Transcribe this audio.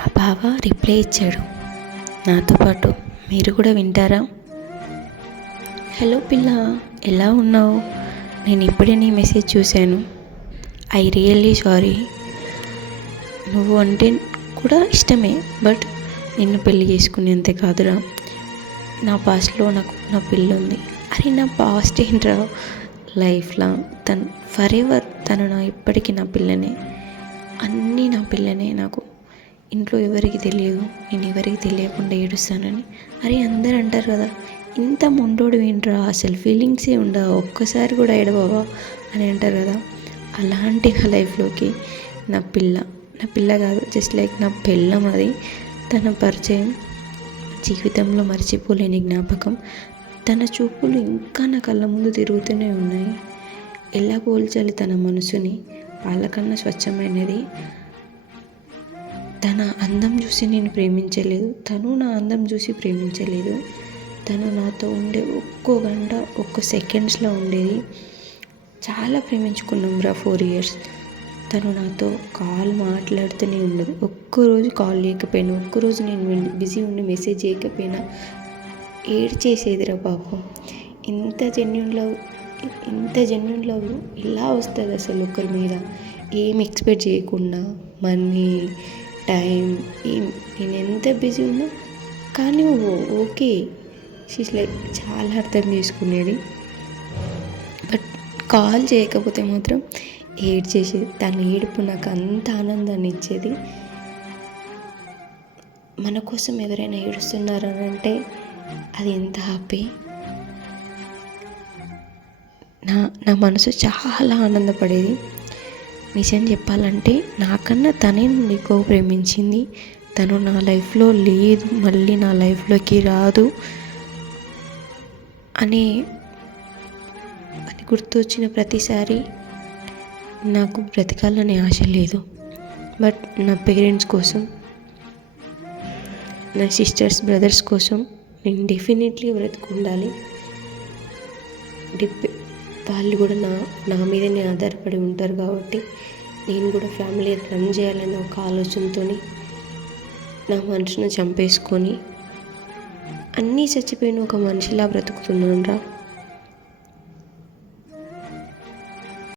మా బావ రిప్లై ఇచ్చాడు. నాతో పాటు మీరు కూడా వింటారా? హలో పిల్ల, ఎలా ఉన్నావు? నేను ఇప్పుడే నీ మెసేజ్ చూశాను. I really sorry. నువ్వు అంటే కూడా ఇష్టమే, బట్ నిన్ను పెళ్ళి చేసుకునేంతే కాదురా. నా పాస్ట్లో నాకు నా పిల్ల ఉంది. అరే నా పాస్ట్ ఏంట్రా, లైఫ్ లాంగ్ తను ఫర్ ఎవర్ తను నా ఇప్పటికీ నా పిల్లనే, అన్నీ నా పిల్లనే. నాకు ఇంట్లో ఎవరికి తెలియదు, నేను ఎవరికి తెలియకుండా ఏడుస్తానని. అరే అందరు అంటారు కదా, ఇంత మొండోడు ఏంట్రా, అసలు ఫీలింగ్సే ఉండవా, ఒక్కసారి కూడా ఏడవవా అని అంటారు కదా. అలాంటి నా లైఫ్లోకి నా పిల్ల కాదు, జస్ట్ లైక్ నా పెళ్ళం. అది తన పరిచయం జీవితంలో మర్చిపోలేని జ్ఞాపకం. తన చూపులు ఇంకా నా కళ్ళ ముందు తిరుగుతూనే ఉన్నాయి. ఎలా పోల్చాలి తన మనసుని, వాళ్ళకన్నా స్వచ్ఛమైనది. తన అందం చూసి నేను ప్రేమించలేదు, తను నా అందం చూసి ప్రేమించలేదు. తను నాతో ఉండే ఒక్కో గంట ఒక్క సెకండ్స్లో ఉండేది. చాలా ప్రేమించుకున్నాం రా 4 years. తను నాతో కాల్ మాట్లాడుతూనే ఉండదు. ఒక్కరోజు కాల్ లేకపోయినా, ఒక్కరోజు నేను బిజీ ఉండి మెసేజ్ చేయకపోయినా ఏడ్చేసేదిరా పాపం. ఇంత జెన్యూన్ లవ్ ఇలా వస్తుంది అసలు ఒకరి మీద, ఏం ఎక్స్పెక్ట్ చేయకుండా. మనీ, టైం, నేను ఎంత బిజీ ఉన్నా కానీ ఓకే, షీస్ లైక్ చాలా అర్థం చేసుకునేది. బట్ కాల్ చేయకపోతే మాత్రం ఏడ్చేసేది. తన ఏడుపు నాకు అంత ఆనందాన్ని ఇచ్చేది. మన కోసం ఎవరైనా ఏడుస్తున్నారని అంటే అది ఎంత హ్యాపీ. నా మనసు చాలా ఆనందపడేది. నిజం చెప్పాలంటే నాకన్నా తనే నన్ను ఎక్కువ ప్రేమించింది. తను నా లైఫ్లో లేదు, మళ్ళీ నా లైఫ్లోకి రాదు అని గుర్తొచ్చిన ప్రతిసారి నాకు బ్రతకాలనే ఆశ లేదు. బట్ నా పేరెంట్స్ కోసం, నా సిస్టర్స్, బ్రదర్స్ కోసం నేను డెఫినెట్లీ బ్రతుకుండాలి. వాళ్ళు కూడా నా మీదనే ఆధారపడి ఉంటారు కాబట్టి నేను కూడా ఫ్యామిలీ రన్ చేయాలనే ఒక ఆలోచనతో నా మనసును చంపేసుకొని అన్నీ చచ్చిపోయిన ఒక మనిషిలా బ్రతుకుతున్నాను రా.